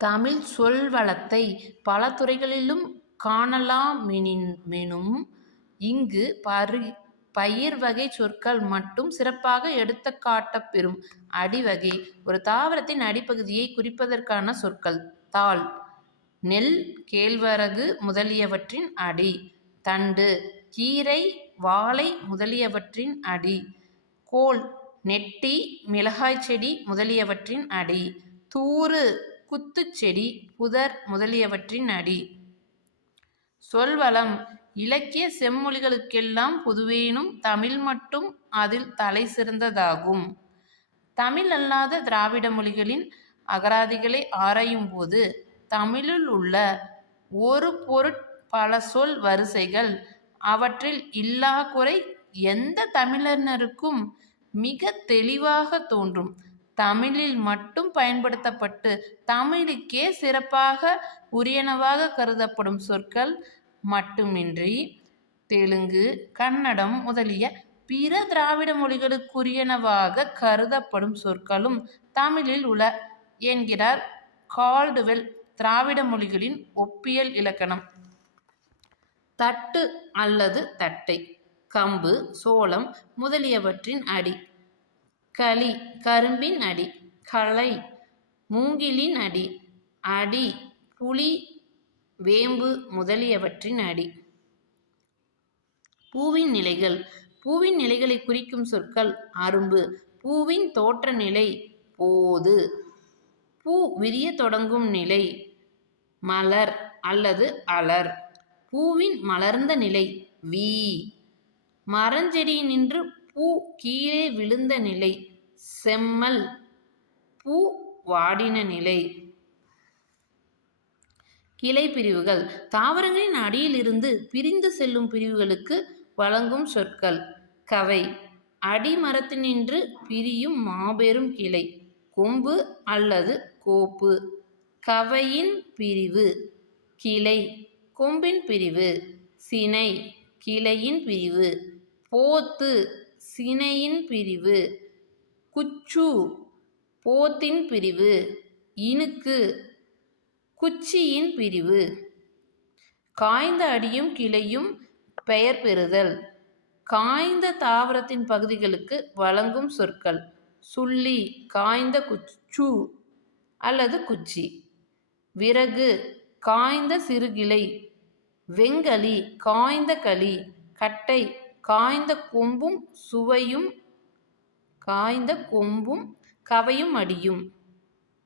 தமிழ் சொல்வளத்தை பல துறைகளிலும் காணலாமெனினும் இங்கு பயிர்வகை சொற்கள் மட்டும் சிறப்பாக எடுத்துக்காட்டப்பெறும். அடிவகை ஒரு தாவரத்தின் அடிப்பகுதியை குறிப்பதற்கான சொற்கள். தாள் நெல், கேழ்வரகு முதலியவற்றின் அடி. தண்டு கீரை, வாழை முதலியவற்றின் அடி. கோல் நெட்டி, மிளகாய் செடி முதலியவற்றின் அடி. தூறு குத்துச்செடி, புதர் முதலியவற்றின் அடி. சொல்வளம் இலக்கிய செம்மொழிகளுக்கெல்லாம் பொதுவேனும் தமிழ் மட்டும் அதில் தலை சிறந்ததாகும். தமிழ் அல்லாத திராவிட மொழிகளின் அகராதிகளை ஆராயும்போது தமிழில் உள்ள ஒரு பொருட் பல சொல் வரிசைகள் அவற்றில் இல்லா குறை எந்த தமிழறிஞருக்கும் மிக தெளிவாக தோன்றும். தமிழில் மட்டும் பயன்படுத்தப்பட்டு தமிழுக்கே சிறப்பாக உரியனவாக கருதப்படும் சொற்கள் மட்டுமின்றி தெலுங்கு, கன்னடம் முதலிய பிற திராவிட மொழிகளுக்குரியனவாக கருதப்படும் சொற்களும் தமிழில் உள என்கிறார் கால்டுவெல். திராவிட மொழிகளின் ஒப்பியல் இலக்கணம். தட்டு அல்லது தட்டை கம்பு, சோளம் முதலியவற்றின் அடி. களி கரும்பின் அடி. களை மூங்கிலின் அடி. அடி புளி, வேம்பு முதலியவற்றின் அடி. பூவின் நிலைகள் பூவின் நிலைகளை குறிக்கும் சொற்கள். அரும்பு பூவின் தோற்ற நிலை போது. பூ விரிய தொடங்கும் நிலை. மலர் அல்லது அலர் பூவின் மலர்ந்த நிலை. வீ மரஞ்செடியினின்று பூ கீழே விழுந்த நிலை. செம்மல் பூ வாடின நிலை. கிளை பிரிவுகள் தாவரங்களின் அடியிலிருந்து பிரிந்து செல்லும் பிரிவுகளுக்கு வழங்கும் சொற்கள். கவை அடிமரத்தினின்று பிரியும் மாபெரும் கிளை. கொம்பு அல்லது கோப்பு கவையின் பிரிவு. கிளை கொம்பின் பிரிவு. சினை கிளையின் பிரிவு. போத்து சினையின் பிரிவு. குச்சு போத்தின் பிரிவு. இனுக்கு குச்சியின் பிரிவு. காய்ந்த அடியும் கிளையும் பெயர் பெறுதல் காய்ந்த தாவரத்தின் பகுதிகளுக்கு வழங்கும் சொற்கள். சுள்ளி காய்ந்த குச்சு அல்லது குச்சி. விறகு காய்ந்த சிறுகிளை. வெங்களி காய்ந்த களி. கட்டை காய்ந்த கொம்பும் சுவையும் காய்ந்த கொம்பும் கவையும் அடியும்.